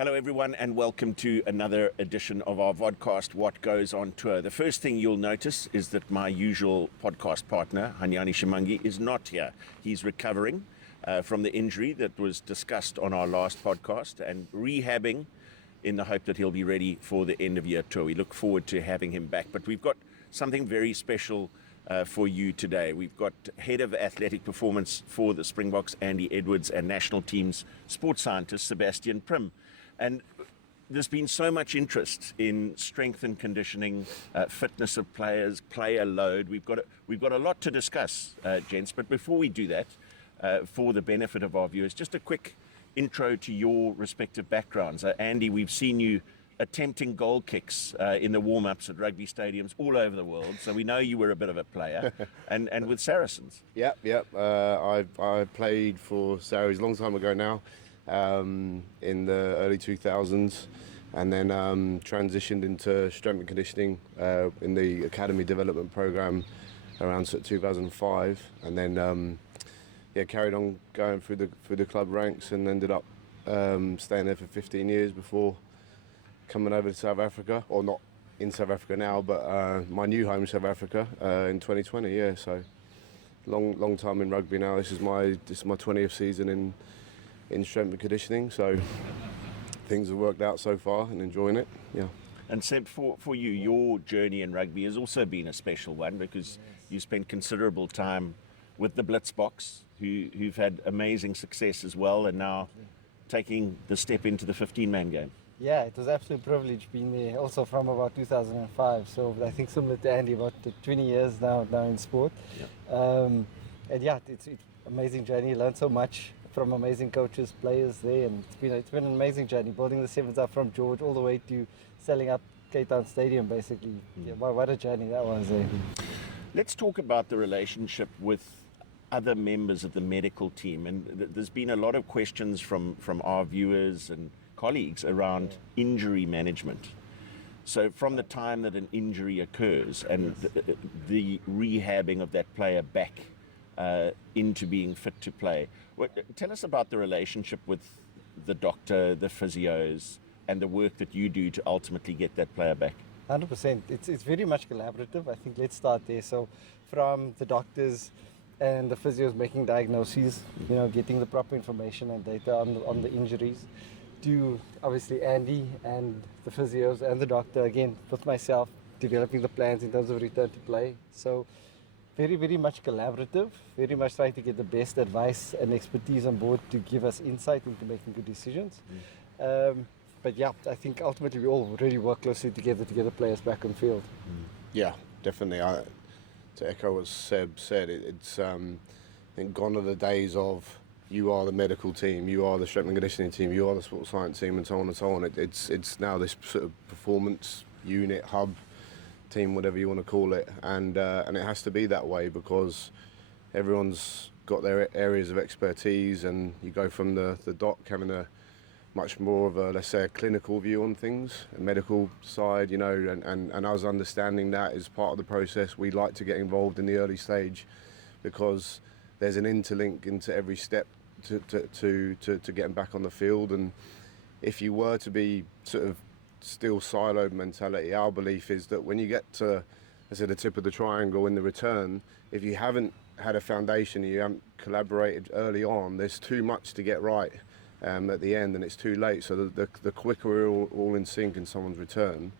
Hello everyone and welcome to another edition of our vodcast, What Goes on Tour. The first thing you'll notice is that my usual podcast partner, Hanyani Shimangi, is not here. He's recovering from the injury that was discussed on our last podcast and rehabbing in the hope that he'll be ready for the end of year tour. We look forward to having him back, but we've got something very special for you today. We've got Head of Athletic Performance for the Springboks, Andy Edwards, and National Team's Sports Scientist, Sebastian Prim. And there's been so much interest in strength and conditioning, fitness of players, player load. We've got a lot to discuss, gents. But before we do that, for the benefit of our viewers, just a quick intro to your respective backgrounds. Andy, we've seen you attempting goal kicks in the warm-ups at rugby stadiums all over the world. So we know you were a bit of a player, and with Saracens. Yep. I played for Saracens a long time ago now. In the early 2000s, and then transitioned into strength and conditioning in the academy development program around 2005, and then carried on going through the club ranks and ended up staying there for 15 years before coming over to South Africa, or not in South Africa now, but my new home, South Africa, in 2020. Yeah, so long time in rugby now. This is my 20th season in strength and conditioning, so things have worked out so far and enjoying it. Yeah. And Seb, for you, your journey in rugby has also been a special one because you spent considerable time with the Blitzboks, who've had amazing success as well, and now taking the step into the 15-man game. Yeah, it was an absolute privilege being there, also from about 2005. So I think similar to Andy, about 20 years now in sport. Yeah. And yeah, it's an amazing journey. Learned so much from amazing coaches, players there, and it's been an amazing journey, building the Sevens up from George all the way to selling up Cape Town Stadium, basically. Yeah, what a journey that was. Let's talk about the relationship with other members of the medical team, and there's been a lot of questions from our viewers and colleagues around injury management. So from the time that an injury occurs and the rehabbing of that player back into being fit to play. Tell us about the relationship with the doctor, the physios, and the work that you do to ultimately get that player back. 100%. It's very much collaborative. I think let's start there. So from the doctors and the physios making diagnoses, getting the proper information and data on the injuries, to obviously Andy and the physios and the doctor, again with myself, developing the plans in terms of return to play. So very, very much collaborative, very much trying to get the best advice and expertise on board to give us insight into making good decisions. But yeah, I think ultimately we all really work closely together to get the players back on field. Yeah, definitely. To echo what Seb said, it's I think gone are the days of you are the medical team, you are the strength and conditioning team, you are the sports science team, and so on and so on. It's now this sort of performance unit, hub, team, whatever you want to call it, and it has to be that way because everyone's got their areas of expertise, and you go from the doc having a much more of a, let's say, a clinical view on things, a medical side, and us understanding that is part of the process. We like to get involved in the early stage because there's an interlink into every step to getting back on the field. And if you were to be sort of still siloed mentality, our belief is that when you get to, let's say, the tip of the triangle in the return, if you haven't had a foundation, you haven't collaborated early on, there's too much to get right at the end, and it's too late. So the quicker we're all in sync in someone's return,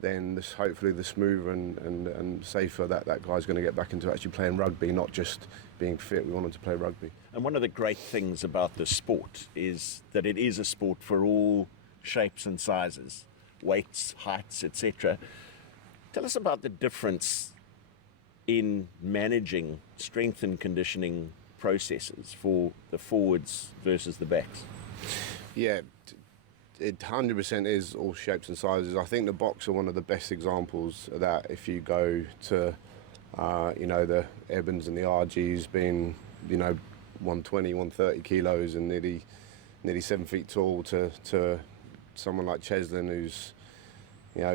then hopefully the smoother and safer that guy's going to get back into actually playing rugby, not just being fit. We want him to play rugby. And one of the great things about the sport is that it is a sport for all shapes and sizes, weights, heights, etc. Tell us about the difference in managing strength and conditioning processes for the forwards versus the backs. Yeah, it 100% is all shapes and sizes. I think the Boks are one of the best examples of that. If you go to, the Ebens and the RGs being, 120, 130 kilos and nearly 7 feet tall to someone like Cheslin who's,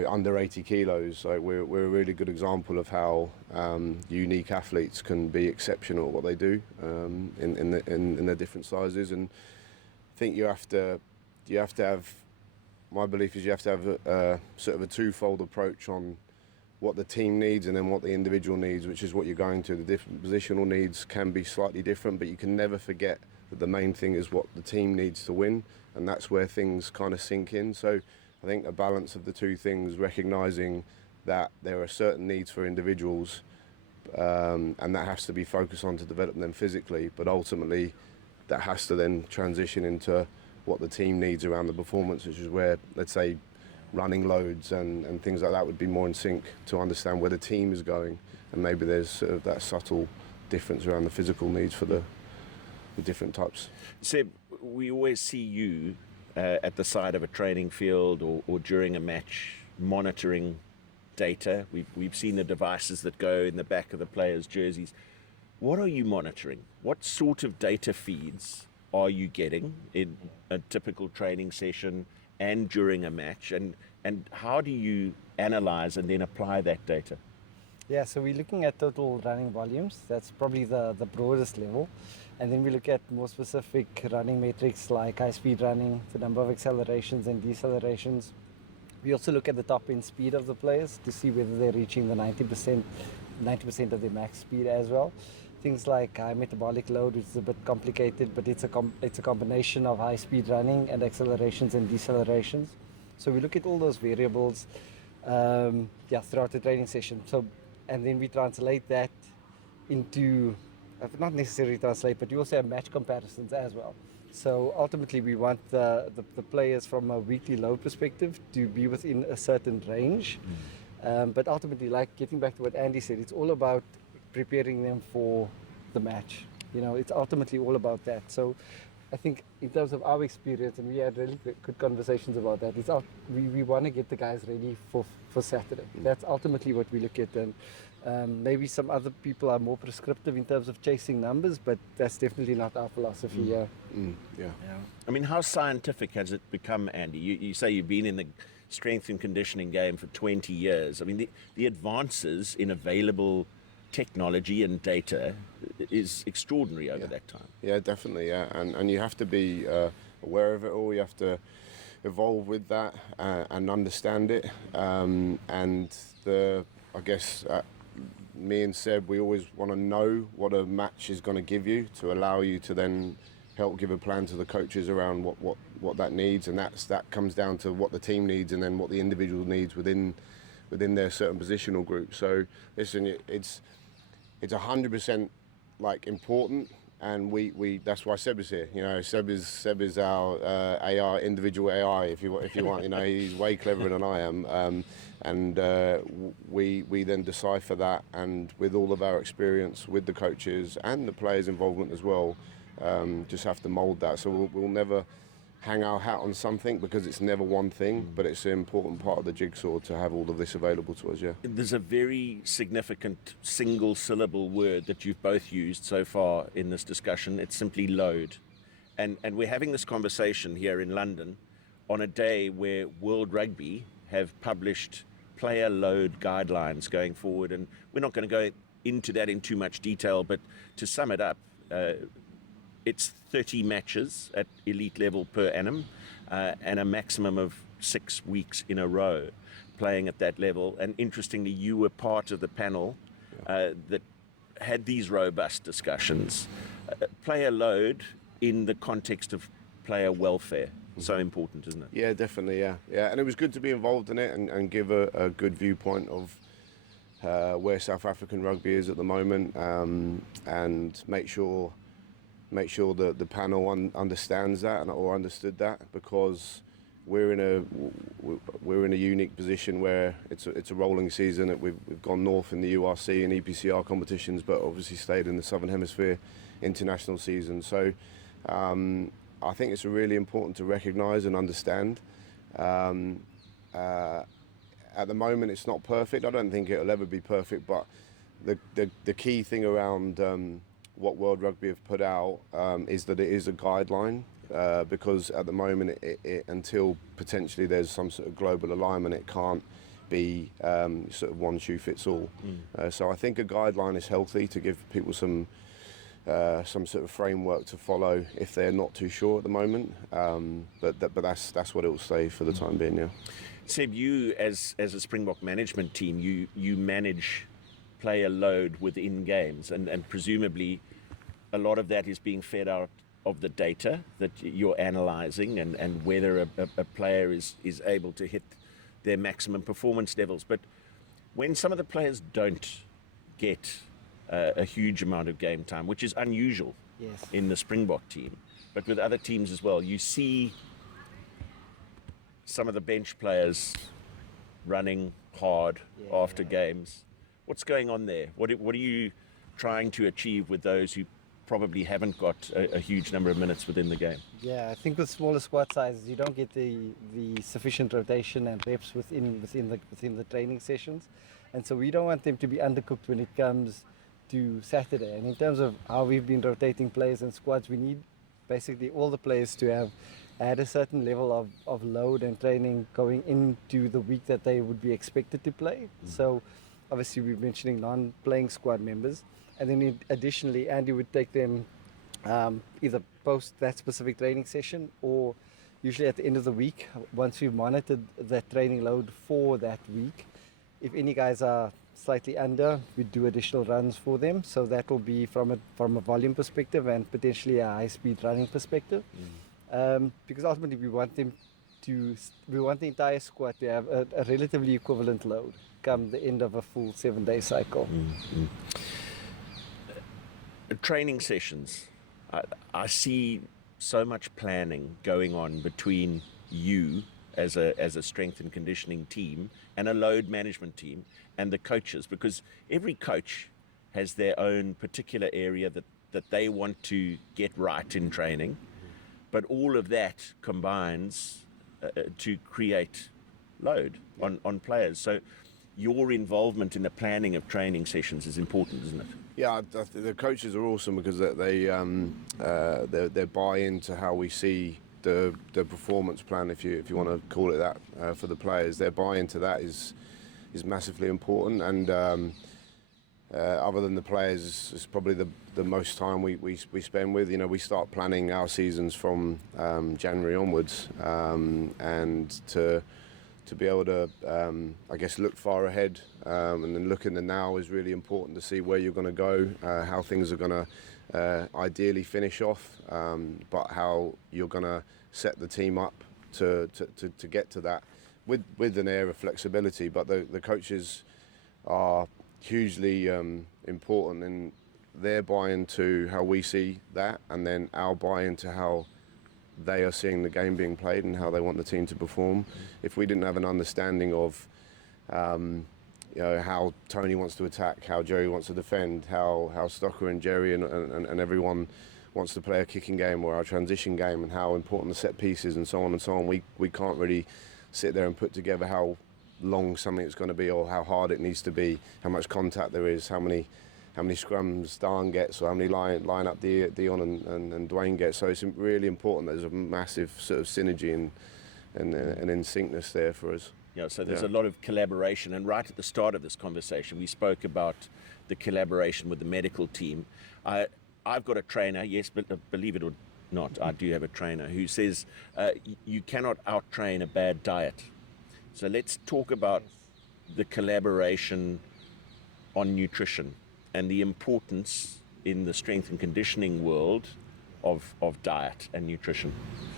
under 80 kilos. So we're a really good example of how unique athletes can be exceptional at what they do in their different sizes. And I think you have to have my belief is you have to have a sort of a twofold approach on what the team needs and then what the individual needs, which is what you're going to. The different positional needs can be slightly different, but you can never forget that the main thing is what the team needs to win, and that's where things kind of sink in. So I think a balance of the two things, recognising that there are certain needs for individuals, and that has to be focused on to develop them physically, but ultimately that has to then transition into what the team needs around the performance, which is where, let's say, running loads and things like that would be more in sync to understand where the team is going, and maybe there's sort of that subtle difference around the physical needs for the different types. Seb, we always see you at the side of a training field or during a match monitoring data. We've seen the devices that go in the back of the players' jerseys. What are you monitoring? What sort of data feeds are you getting in a typical training session and during a match, and how do you analyze and then apply that data? Yeah, so we're looking at total running volumes. That's probably the broadest level. And then we look at more specific running metrics like high-speed running, the number of accelerations and decelerations. We also look at the top-end speed of the players to see whether they're reaching the 90% of their max speed as well. Things like high metabolic load, which is a bit complicated, but it's a combination of high-speed running and accelerations and decelerations. So we look at all those variables throughout the training session. And then we translate that into, not necessarily translate, but we also have match comparisons as well. So ultimately we want the players from a weekly load perspective to be within a certain range. But ultimately, like getting back to what Andy said, it's all about preparing them for the match. It's ultimately all about that. So I think in terms of our experience, and we had really good conversations about that, we want to get the guys ready for Saturday. That's ultimately what we look at. And maybe some other people are more prescriptive in terms of chasing numbers, but that's definitely not our philosophy. Yeah. I mean, how scientific has it become, Andy? You say you've been in the strength and conditioning game for 20 years. I mean, the advances in available technology and data is extraordinary over that time. Yeah, definitely. Yeah, and you have to be aware of it all. You have to evolve with that and understand it. I guess me and Seb, we always want to know what a match is going to give you to allow you to then help give a plan to the coaches around what that needs, and that comes down to what the team needs and then what the individual needs within their certain positional group. So listen, it's 100% like important, and we that's why Seb is here. Seb is our AI, individual AI, if you want. He's way cleverer than I am, and we then decipher that, and with all of our experience with the coaches and the players' involvement as well, just have to mould that. So we'll never hang our hat on something because it's never one thing, but it's an important part of the jigsaw to have all of this available to us. Yeah. There's a very significant single syllable word that you've both used so far in this discussion. It's simply load. And we're having this conversation here in London on a day where World Rugby have published player load guidelines going forward, and we're not going to go into that in too much detail, but to sum it up, it's 30 matches at elite level per annum, and a maximum of 6 weeks in a row playing at that level. And interestingly, you were part of the panel that had these robust discussions. Player load in the context of player welfare, so important, isn't it? Yeah, definitely, yeah. And it was good to be involved in it and give a good viewpoint of where South African rugby is at the moment, and make sure that the panel understands that or understood that, because we're in a unique position where it's a rolling season. We've gone north in the URC and EPCR competitions, but obviously stayed in the Southern Hemisphere international season. So I think it's really important to recognise and understand. At the moment, it's not perfect. I don't think it'll ever be perfect, but the key thing around what World Rugby have put out is that it is a guideline, because at the moment, it until potentially there's some sort of global alignment, it can't be sort of one shoe fits all. So I think a guideline is healthy to give people some some sort of framework to follow if they're not too sure at the moment. But that's what it will stay for the time being. Yeah. Seb, you as a Springbok management team, you manage player load within games, and presumably a lot of that is being fed out of the data that you're analysing, and whether a player is able to hit their maximum performance levels. But when some of the players don't get a huge amount of game time, which is unusual in the Springbok team, but with other teams as well, you see some of the bench players running hard after games. What's going on there? What are you trying to achieve with those who probably haven't got a huge number of minutes within the game? Yeah, I think with smaller squad sizes, you don't get the sufficient rotation and reps within the training sessions, and so we don't want them to be undercooked when it comes to Saturday. And in terms of how we've been rotating players and squads, we need basically all the players to have had a certain level of load and training going into the week that they would be expected to play. So obviously we're mentioning non-playing squad members, and then additionally Andy would take them either post that specific training session or usually at the end of the week, once we've monitored that training load for that week. If any guys are slightly under, we do additional runs for them, so that will be from a volume perspective and potentially a high-speed running perspective. Because ultimately we want the entire squad to have a relatively equivalent load come the end of a full 7-day cycle. Training sessions, I see so much planning going on between you as a strength and conditioning team and a load management team and the coaches, because every coach has their own particular area that they want to get right in training, but all of that combines to create load on players. So your involvement in the planning of training sessions is important, isn't it? Yeah, the coaches are awesome because they buy into how we see the performance plan, if you want to call it that, for the players. Their buy into that is massively important, and other than the players, it's probably the most time we spend with. We start planning our seasons from January onwards, and to be able to, I guess, look far ahead, and then look in the now is really important to see where you're going to go, how things are going to ideally finish off, but how you're going to set the team up to get to that with an air of flexibility. But the coaches are hugely important in their buy-in to how we see that, and then our buy-in to how they are seeing the game being played and how they want the team to perform. If we didn't have an understanding of how Tony wants to attack, how Jerry wants to defend, how Stocker and Jerry and everyone wants to play a kicking game or our transition game, and how important the set piece is and so on, we can't really sit there and put together how long something is going to be or how hard it needs to be, how much contact there is, how many scrums Darn gets, or how many line up Dion and Dwayne gets. So it's really important that there's a massive sort of synergy and in syncness there for us. Yeah, so there's a lot of collaboration, and right at the start of this conversation we spoke about the collaboration with the medical team. I've got a trainer, yes, but believe it or not, I do have a trainer who says you cannot out-train a bad diet. So let's talk about the collaboration on nutrition and the importance in the strength and conditioning world of diet and nutrition.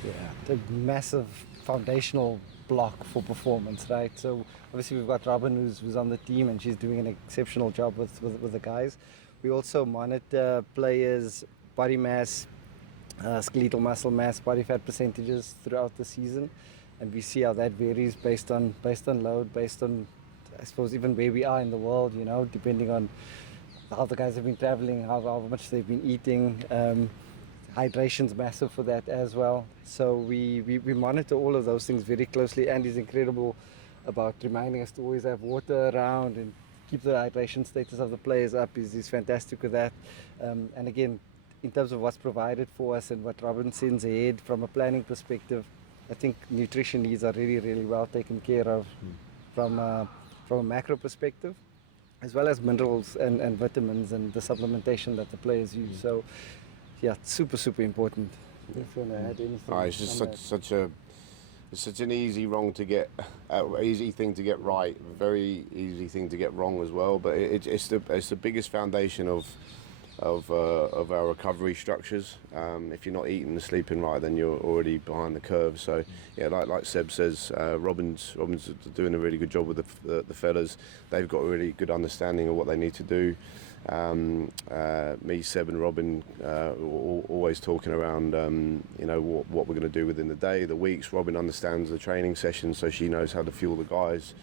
Yeah, the massive foundational block for performance, right? So obviously we've got Robin who's on the team, and she's doing an exceptional job with the guys. We also monitor players' body mass, skeletal muscle mass, body fat percentages throughout the season, and we see how that varies based on load, based on, I suppose, even where we are in the world, depending on how the guys have been traveling, how much they've been eating. Hydration's massive for that as well. So we monitor all of those things very closely. Andy's incredible about reminding us to always have water around and keep the hydration status of the players up. He's fantastic with that. And again, in terms of what's provided for us and what Robin sends ahead from a planning perspective, I think nutrition needs are really, really well taken care of from a macro perspective. as well as minerals and vitamins and the supplementation that the players use. So, yeah, super important. If you want to add anything. It's just on that. such an easy easy thing to get right, very easy thing to get wrong as well. But it's the biggest foundation of our recovery structures. If you're not eating and sleeping right, then you're already behind the curve. So yeah, like Seb says, Robin's doing a really good job with the fellas. They've got a really good understanding of what they need to do. Me, Seb and Robin always talking around what we're going to do within the day, the weeks. Robin understands the training sessions, so she knows how to fuel the guys.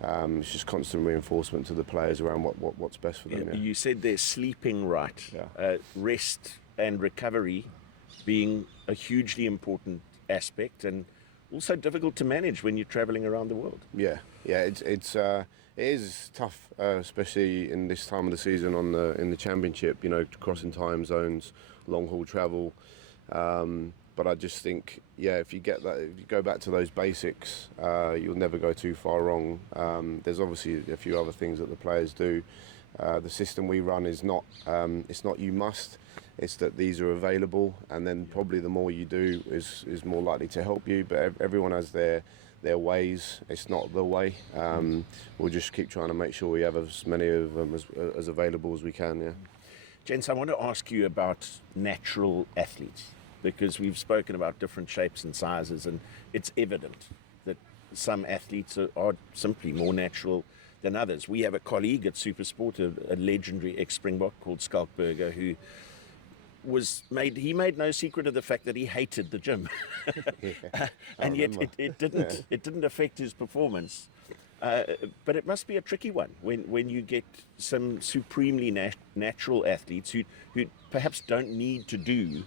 It's just constant reinforcement to the players around what's best for them. Yeah. You said they're sleeping right. Yeah. Rest and recovery being a hugely important aspect, and also difficult to manage when you're traveling around the world. Yeah, it is tough, especially in this time of the season in the championship. Crossing time zones, long haul travel. But I just think, if you go back to those basics, you'll never go too far wrong. There's obviously a few other things that the players do. The system we run is not, it's not you must, it's that these are available, and then probably the more you do is more likely to help you. But everyone has their ways. It's not the way. We'll just keep trying to make sure we have as many of them as available as we can. Yeah. Gents, I want to ask you about natural athletes, because we've spoken about different shapes and sizes, and it's evident that some athletes are simply more natural than others. We have a colleague at SuperSport, a legendary ex-Springbok called Skalkberger, who made no secret of the fact that he hated the gym. And yet it didn't affect his performance. But it must be a tricky one when you get some supremely natural athletes who perhaps don't need to do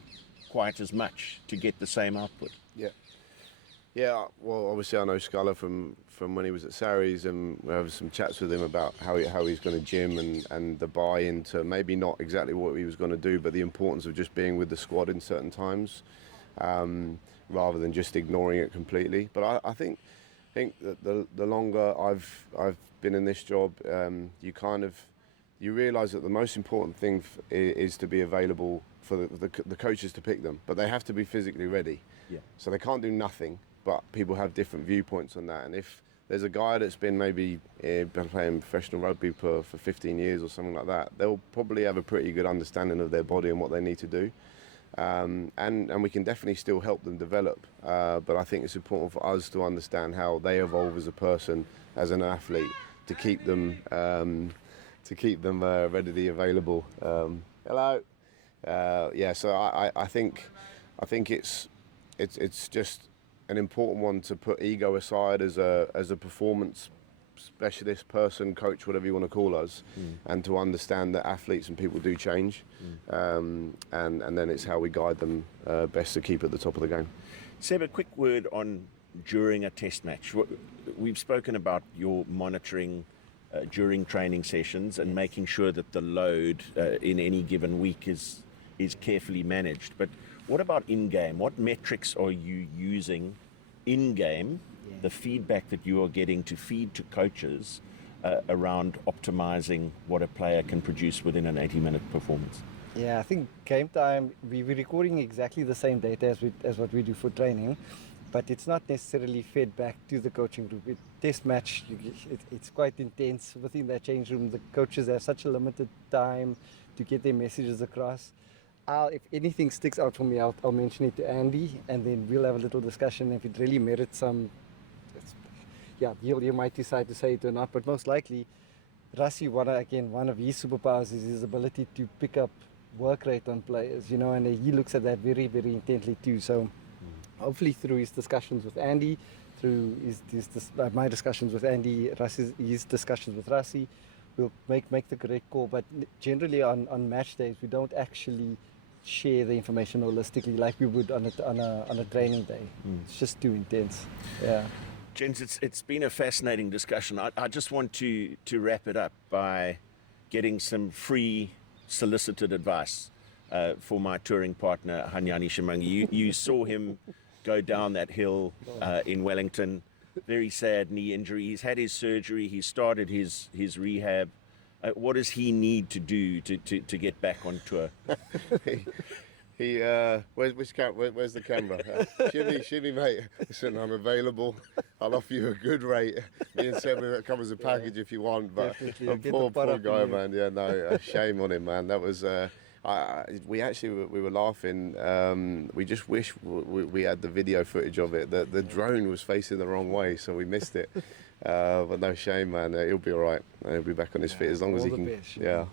quite as much to get the same output. Yeah. Well, obviously I know Sculler from when he was at Sarries, and we have some chats with him about how he's going to gym and the buy-in to maybe not exactly what he was going to do, but the importance of just being with the squad in certain times, rather than just ignoring it completely. But I think that the longer I've been in this job, you realise that the most important thing is to be available for the coaches to pick them, but they have to be physically ready. Yeah. So they can't do nothing, but people have different viewpoints on that. And if there's a guy that's been maybe been playing professional rugby for 15 years or something like that, they'll probably have a pretty good understanding of their body and what they need to do. And we can definitely still help them develop. But I think it's important for us to understand how they evolve as a person, as an athlete, to keep them readily available. Hello. So I think it's just an important one to put ego aside as a performance specialist person, coach, whatever you want to call us, and to understand that athletes and people do change, and then it's how we guide them best to keep at the top of the game. Seb, a quick word on during a test match. We've spoken about your monitoring during training sessions and making sure that the load in any given week is carefully managed. But what about in-game? What metrics are you using in-game, the feedback that you are getting to feed to coaches around optimizing what a player can produce within an 80-minute performance? Yeah, I think game time, we're recording exactly the same data as what we do for training, but it's not necessarily fed back to the coaching group. Test match, it's quite intense within that change room. The coaches have such a limited time to get their messages across. If anything sticks out for me, I'll mention it to Andy, and then we'll have a little discussion. If it really merits some, you might decide to say it or not, but most likely, Rassie, one of his superpowers is his ability to pick up work rate on players, and he looks at that very, very intently too. So hopefully through his discussions with Andy, through my discussions with Andy, his discussions with Rassie, we'll make the correct call. But generally on match days, we don't actually share the information holistically like we would on a training day. It's just too intense. Yeah. Gents, it's been a fascinating discussion. I just want to wrap it up by getting some free solicited advice for my touring partner, Hanyani Shimangi. You saw him go down that hill in Wellington. Very sad knee injury. He's had his surgery. He started his rehab. What does he need to do to get back on tour? Where's the camera? Shimmy, mate. Listen, I'm available. I'll offer you a good rate. Me and Seb, it comes as a package if you want. But poor guy, man. Yeah, no, shame on him, man. That was. We were laughing. We just wish we had the video footage of it. The drone was facing the wrong way, so we missed it. But no shame, man. He'll be all right. He'll be back on his feet as long as he can. Best, yeah.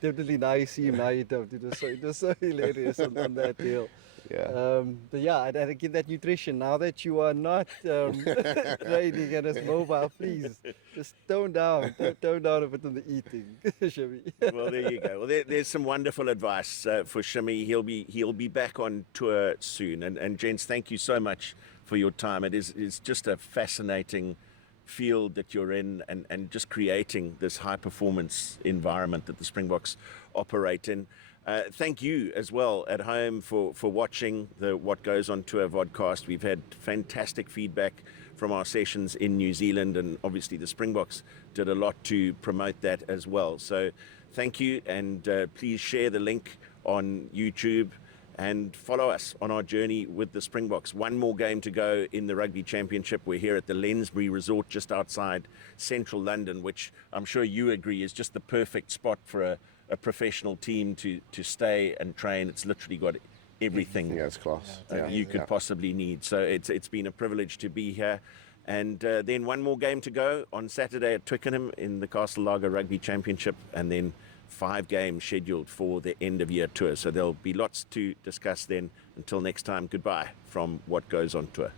Definitely, now you see him, now you don't. It was so hilarious on that deal. Yeah. But yeah, and again, that nutrition, now that you are not training and as mobile, please just tone down a bit on the eating, Shimmy. Well, there you go. Well, there's some wonderful advice for Shimmy. He'll be back on tour soon. And gents, thank you so much for your time. It's just a fascinating field that you're in, and just creating this high performance environment that the Springboks operate in. Thank you as well at home for watching the What Goes on Tour vodcast. We've had fantastic feedback from our sessions in New Zealand, and obviously the Springboks did a lot to promote that as well. So thank you, and please share the link on YouTube and follow us on our journey with the Springboks. One more game to go in the Rugby Championship. We're here at the Lensbury Resort just outside central London, which I'm sure you agree is just the perfect spot for a professional team to stay and train. It's literally got everything Yeah, it's class. you could possibly need. So it's been a privilege to be here. And then one more game to go on Saturday at Twickenham in the Castle Lager Rugby Championship, and then 5 games scheduled for the end of year tour. So there'll be lots to discuss then. Until next time, goodbye from What Goes on Tour.